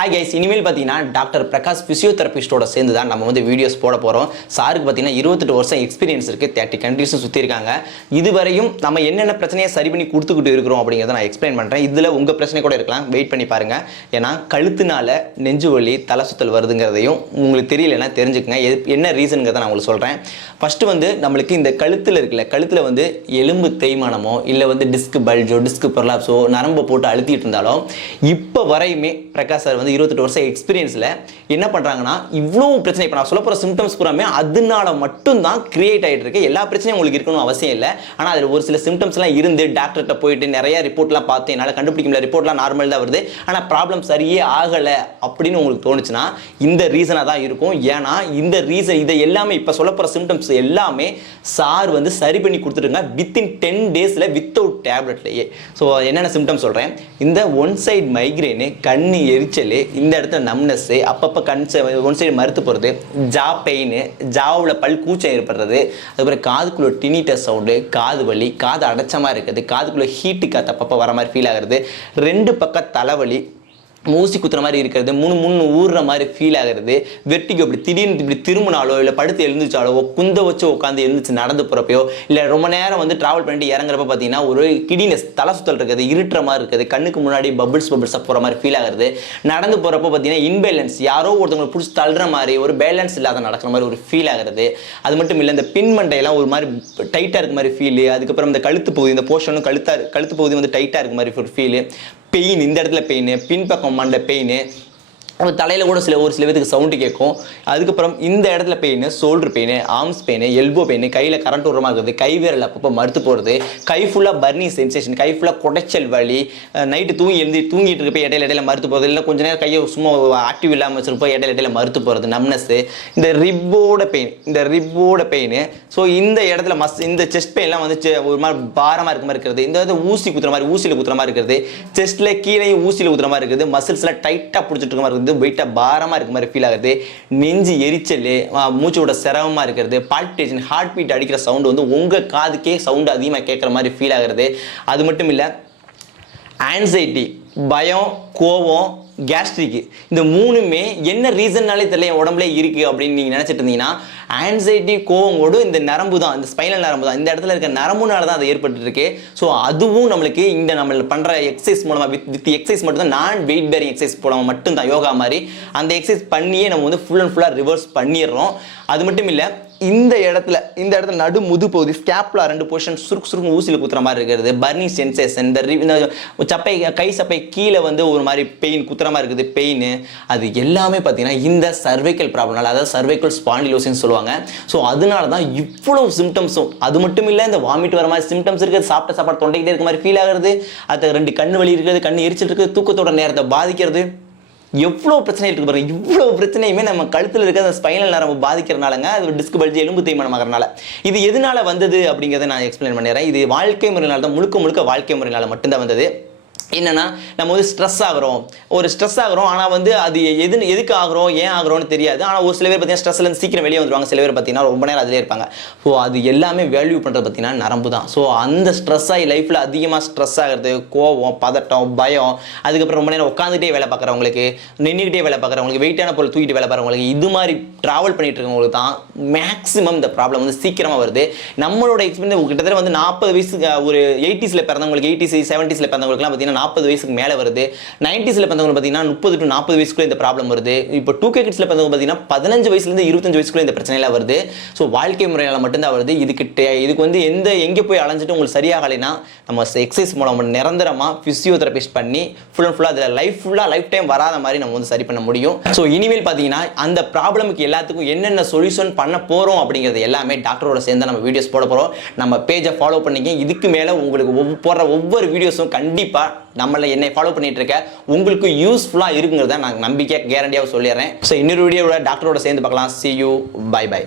Hi guys இனிமேல் பார்த்தீங்கன்னா doctor Prakash ஃபிசியோதெரபிஸ்டோட சேர்ந்து தான் நம்ம வந்து வீடியோஸ் போட போகிறோம் சாருக்கு பார்த்தீங்கன்னா இருபத்தெட்டு வருஷம் எக்ஸ்பீரியன்ஸ் இருக்குது தேர்ட்டி கண்ட்ரீஸும் சுற்றி இருக்காங்க. இதுவரையும் நம்ம என்னென்ன பிரச்சனையை சரி பண்ணி கொடுத்துக்கிட்டு இருக்கிறோம் அப்படிங்கிறத நான் எக்ஸ்பிளைன் பண்ணுறேன் இதில் உங்கள் பிரச்சனை கூட இருக்கலாம். வெயிட் பண்ணி பாருங்கள் ஏன்னா கழுத்துனால நெஞ்சு வலி தலை சுத்தல் வருதுங்கிறதையும் உங்களுக்கு தெரியலன்னா தெரிஞ்சுக்கங்க. எது என்ன ரீசனுங்கிறத நான் உங்களுக்கு சொல்கிறேன் ஃபஸ்ட்டு வந்து நம்மளுக்கு இந்த கழுத்தில் இருக்குல்ல கழுத்தில் வந்து எலும்பு தேய்மானமோ இல்லை வந்து டிஸ்க் பல்ஜோ டிஸ்க் பொருளாப்ஸோ நரம்பு போட்டு அழுத்திட்டு இருந்தாலும் இப்போ வரையுமே பிரகாஷ் சார் வந்து இருபத்தெட்டு வருஷம் எக்ஸ்பீரியன்ஸில் என்ன பண்ணுறாங்கன்னா இவ்வளோ பிரச்சனை. இப்போ நான் சொல்ல போகிற சிம்டம்ஸ் பூராமே அதனால மட்டும்தான் கிரியேட் ஆகிட்டு இருக்கு எல்லா பிரச்சனையும் உங்களுக்கு இருக்கணும் அவசியம் இல்லை. ஆனால் அதில் ஒரு சில சிம்டம்ஸ்லாம் இருந்து டாக்டர்கிட்ட போயிட்டு நிறைய ரிப்போர்ட்லாம் பார்த்து என்னால் கண்டுபிடிக்க முடியல. ரிப்போர்ட்லாம் நார்மல் தான் வருது. ஆனால் ப்ராப்ளம் சரியே ஆகலை அப்படின்னு உங்களுக்கு தோணுச்சுன்னா இந்த ரீசனாக தான் இருக்கும். ஏன்னா இந்த ரீசன் இதை எல்லாமே இப்போ சொல்ல போகிற சிம்டம்ஸ் எல்லாமே சார் வந்து சரி பண்ணி கொடுத்துருங்க வித்தின் டென் டேஸில் வித்தவுட் டேப்லெட்லேயே ஸோ என்னென்ன சிம்டம்ஸ் சொல்கிறேன் இந்த ஒன் சைட் மைக்ரேனு கண் எரிச்சல் இந்த இடத்துல நம்னஸ்ஸு அப்பப்போ கண் ஒன் சைடு மறுத்து போகிறது ஜா பெயின் ஜாவில் பல் கூச்சம் ஏற்படுறது அதுக்கப்புறம் காதுக்குள்ள டினிட்டர் சவுண்டு காது வலி காது அடைச்ச மாதிரி இருக்குது காதுக்குள்ளே ஹீட்டு காத்து அப்பப்போ வர மாதிரி ஃபீல் ஆகுறது ரெண்டு பக்கம் தலைவலி மூசி குத்துற மாதிரி இருக்கிறது மூணு முன்னு ஊறுற மாதிரி ஃபீல் ஆகுறது வெட்டிக்கு இப்படி திடீர்னு இப்படி திரும்பினாலோ இல்லை படுத்து எழுந்துச்சாலோ குந்த வச்சு உட்காந்து எழுந்துச்சு நடந்து போகிறப்பையோ இல்லை ரொம்ப நேரம் வந்து ட்ராவல் பண்ணிட்டு இறங்குறப்ப பார்த்தீங்கன்னா ஒரு கிடினஸ் தலை சுத்தல் இருக்குது இருட்டுற மாதிரி இருக்குது கண்ணுக்கு முன்னாடி பபிள்ஸ் பபிள்ஸாக போகிற மாதிரி ஃபீல் ஆகுறது. நடந்து போகிறப்ப பார்த்தீங்கன்னா இன்பேலன்ஸ் யாரோ ஒருத்தவங்களை பிடிச்சி தள்ளுற மாதிரி ஒரு பேலன்ஸ் இல்லாத நடக்கிற மாதிரி ஒரு ஃபீல் ஆகிறது. அது மட்டும் இல்லை இந்த பின் மண்டையெல்லாம் ஒரு மாதிரி டைட்டாக இருக்க மாதிரி ஃபீல் அதுக்கப்புறம் இந்த கழுத்து பகுதி இந்த போர்ஷனும் கழுத்தா கழுத்து பகுதி வந்து டைட்டாக இருக்க மாதிரி ஒரு ஃபீல் பெயின் இந்த இடத்துல பெயின் பின்பக்கம் மண்டல பெயின் அவங்க தலையில் கூட சில ஒரு சில பேருக்கு சவுண்டு கேட்கும் அதுக்கப்புறம் இந்த இடத்துல pain shoulder pain arms pain elbow pain கையில் கரண்ட் விடுற மாதிரி இருக்குது. கை விரல் அப்பப்போ மறுத்து போகிறது கை ஃபுல்லாக பர்னிங் சென்சேஷன் கை ஃபுல்லாக குடைச்சல் வலி நைட்டு தூங்கி எழுந்து தூங்கிட்டு இருப்ப இடையில இடையில மறுத்து போகிறது இல்லை கொஞ்ச நேரம் கையை சும்மா ஆக்டிவ் இல்லாமல் வச்சிருப்போம் இடையில இடையில மறுத்து போகிறது நம்னஸ்ஸு இந்த ரிப்போட பெயின் இந்த ரிப்போட பெயின் ஸோ இந்த இடத்துல மஸ் இந்த செஸ்ட் பெயின்லாம் வந்து ஒரு மாதிரி பாரமாக இருக்க மாதிரி இருக்கிறது. இந்த வந்து ஊசி குத்துற மாதிரி ஊசியில் குத்துற மாதிரி இருக்கிறது. செஸ்ட்டில் கீழே ஊசியில் குத்துற மாதிரி இருக்குது. மசில்ஸ்லாம் டைட்டாக பிடிச்சிட்டு இருக்க மாதிரி இருக்குது. வெயிட்டாக பாரமாக இருக்க மாதிரி ஃபீல் ஆகுது நெஞ்சு எரிச்சல் மூச்சு விட சிரமமாக இருக்கிறது பால்பிட்டேஷன் ஹார்ட் பீட் அடிக்கிற சவுண்டு வந்து உங்கள் காதுக்கே சவுண்டு அதிகமாக கேட்குற மாதிரி ஃபீல் ஆகுறது. அது மட்டும் இல்லை ஆன்சைட்டி பயம் கோவம் கேஸ்ட்ரிக் இந்த மூணுமே என்ன ரீசன்னாலே தெரியல என் உடம்புல இருக்குது அப்படின்னு நீங்கள் நினச்சிட்டு இருந்தீங்கன்னா ஆன்சைட்டி கூட இந்த நரம்பு தான் இந்த ஸ்பைனல் நரம்பு தான் இந்த இடத்துல இருக்க நரம்புனால தான் அது ஏற்பட்டு இருக்கு ஸோ அதுவும் நம்மளுக்கு இந்த நம்ம பண்ணுற எக்ஸசைஸ் மூலமாக வித் வித் எக்ஸசைஸ் மட்டும் தான் நான் வெயிட் பேரிங் எக்ஸசைஸ் மூலமாக மட்டும்தான் யோகா மாதிரி. அந்த எக்ஸசைஸ் பண்ணியே நம்ம வந்து ஃபுல் அண்ட் ஃபுல்லாக ரிவர்ஸ் பண்ணிடுறோம். அது மட்டும் இல்லை இந்த இடத்துல இந்த இடத்துல நடு முது பகுதி ஸ்கேப்லா ரெண்டு போர்ஷன் சுருக்கு சுருக்கு ஊசியில் குத்துற மாதிரி இருக்கிறது. பர்னிங் சென்சேஷன் இந்த சப்பை கை சப்பை கீழே வந்து ஒரு மாதிரி பெயின் குத்துற மாதிரி இருக்குது பெயின் அது எல்லாமே பார்த்தீங்கன்னா இந்த சர்வைக்கல் ப்ராப்ளம்னால அதாவது சர்வைக்கல் ஸ்பாண்டிலோசின்னு சொல்லுவாங்க. ஸோ அதனால தான் இவ்வளோ சிம்டம்ஸும் அது மட்டும் இல்லை இந்த வாமிட் வர மாதிரி சிம்டம்ஸ் இருக்குது சாப்பிட்ட சாப்பாடு தொண்டைக்கிட்டே இருக்க மாதிரி ஃபீல் ஆகுறது அது ரெண்டு கண் வலி இருக்கிறது கண் எரிச்சல் இருக்குது தூக்கத்தோட நேரத்தை பாதிக்கிறது. எவ்வளோ பிரச்சனை இருக்கு பாருங்க. இவ்வளோ பிரச்சனையுமே நம்ம கழுத்தில் இருக்க அந்த ஸ்பைனல் நரம்பு பாதிக்கிறனாலங்க அது டிஸ்க் பல்ஜி எலும்பு தேய்மானம் ஆகிறனால இது எதனால வந்தது அப்படிங்கிறத நான் எக்ஸ்பிளைன் பண்ணிடுறேன். இது வாழ்க்கை முறையினால தான் முழுக்க முழுக்க வாழ்க்கை முறையினால மட்டும்தான் வந்தது. என்னென்னா நம்ம வந்து ஸ்ட்ரெஸ் ஆகிறோம். ஒரு ஸ்ட்ரெஸ் ஆகிறோம் ஆனால் வந்து அது எது எதுக்கு ஆகுறோம் ஏன் ஆகிறோம்னு தெரியாது. ஆனால் ஒரு சில பேர் பார்த்தீங்கன்னா ஸ்ட்ரெஸ்லேருந்து சீக்கிரம் வெளியே வந்துருவாங்க. சில பேர் பார்த்தீங்கன்னா ரொம்ப நேரம் அதிலே இருப்பாங்க. ஸோ அது எல்லாமே வேல்யூ பண்ணுறது பார்த்தீங்கன்னா நரம்பு தான். ஸோ அந்த ஸ்ட்ரெஸ் ஆகி லைஃப்பில் அதிகமாக ஸ்ட்ரெஸ் ஆகிறது கோவம் பதட்டம் பயம் அதுக்கப்புறம் ரொம்ப நேரம் உட்காந்துட்டே வேலை பார்க்குறவங்களுக்கு நின்றுக்கிட்டே வேலை பார்க்குறவங்களுக்கு வெயிட்டான பொருள் தூக்கிட்டு வேலை பார்க்குறவங்களுக்கு இது மாதிரி ட்ராவல் பண்ணிட்டு இருக்கவங்களுக்கு தான் மேக்ஸிமம் இந்த ப்ராப்ளம் வந்து சீக்கிரமாக வருது. நம்மளோட எக்ஸ்பீரியன்ஸ் கிட்டத்தட்ட வந்து நாற்பது வயசு ஒரு எயிட்டிஸில் பிறந்தவங்களுக்கு எயிட்டிஸ் செவன்ட்டிஸில் பிறந்தவங்களுக்குலாம் பார்த்தீங்கன்னா நாற்பது வயசுக்கு மேலே வருது. நைன்டிஸில் பிறந்தவங்க பார்த்தீங்கன்னா முப்பது டு நாற்பது வயசுக்குள்ளே இந்த ப்ராப்ளம் வருது. இப்போ டூ கே கிட்ஸில் பிறந்தவங்க பார்த்தீங்கன்னா பதினஞ்சு வயசுலேருந்து இருபத்தஞ்சு வயசுக்குள்ளே இந்த பிரச்சனைலாம் வருது. ஸோ வாழ்க்கை முறையால் மட்டும்தான் வருது. இதுக்கு இதுக்கு வந்து எந்த எங்கே போய் அலைஞ்சிட்டு உங்களுக்கு சரியாகலைன்னா நம்ம எக்ஸசைஸ் மூலம் நிரந்தரமாக ஃபிசியோதெரபிஸ்ட் பண்ணி ஃபுல் அண்ட் ஃபுல்லாக அதில் லைஃப் ஃபுல்லாக லைஃப் டைம் வராத மாதிரி நம்ம வந்து சரி பண்ண முடியும். ஸோ இனிமேல் பார்த்தீங்கன்னா அந்த ப்ராப்ளமுக்கு எல்லாத்துக்கும் என்னென்ன சொல்யூஷன் பண்ண போகிறோம் அப்படிங்கிறது எல்லாமே டாக்டரோட சேர்ந்து நம்ம வீடியோஸ் போட போகிறோம் நம்ம பேஜை ஃபாலோ பண்ணிக்க இதுக்கு மேலே உங்களுக்கு ஒவ்வொரு போடுற ஒவ்வொரு வீடியோஸும் கண்டிப்பாக நம்மள என்னை ஃபாலோ பண்ணிட்டு இருக்க உங்களுக்கு யூஸ்ஃபுல்லாக இருக்குங்கிறத நான் நம்பிக்கையாக கேரண்டியாக சொல்லிடுறேன். ஸோ இன்னொரு வீடியோவில் டாக்டரோட சேர்ந்து பார்க்கலாம். C you by by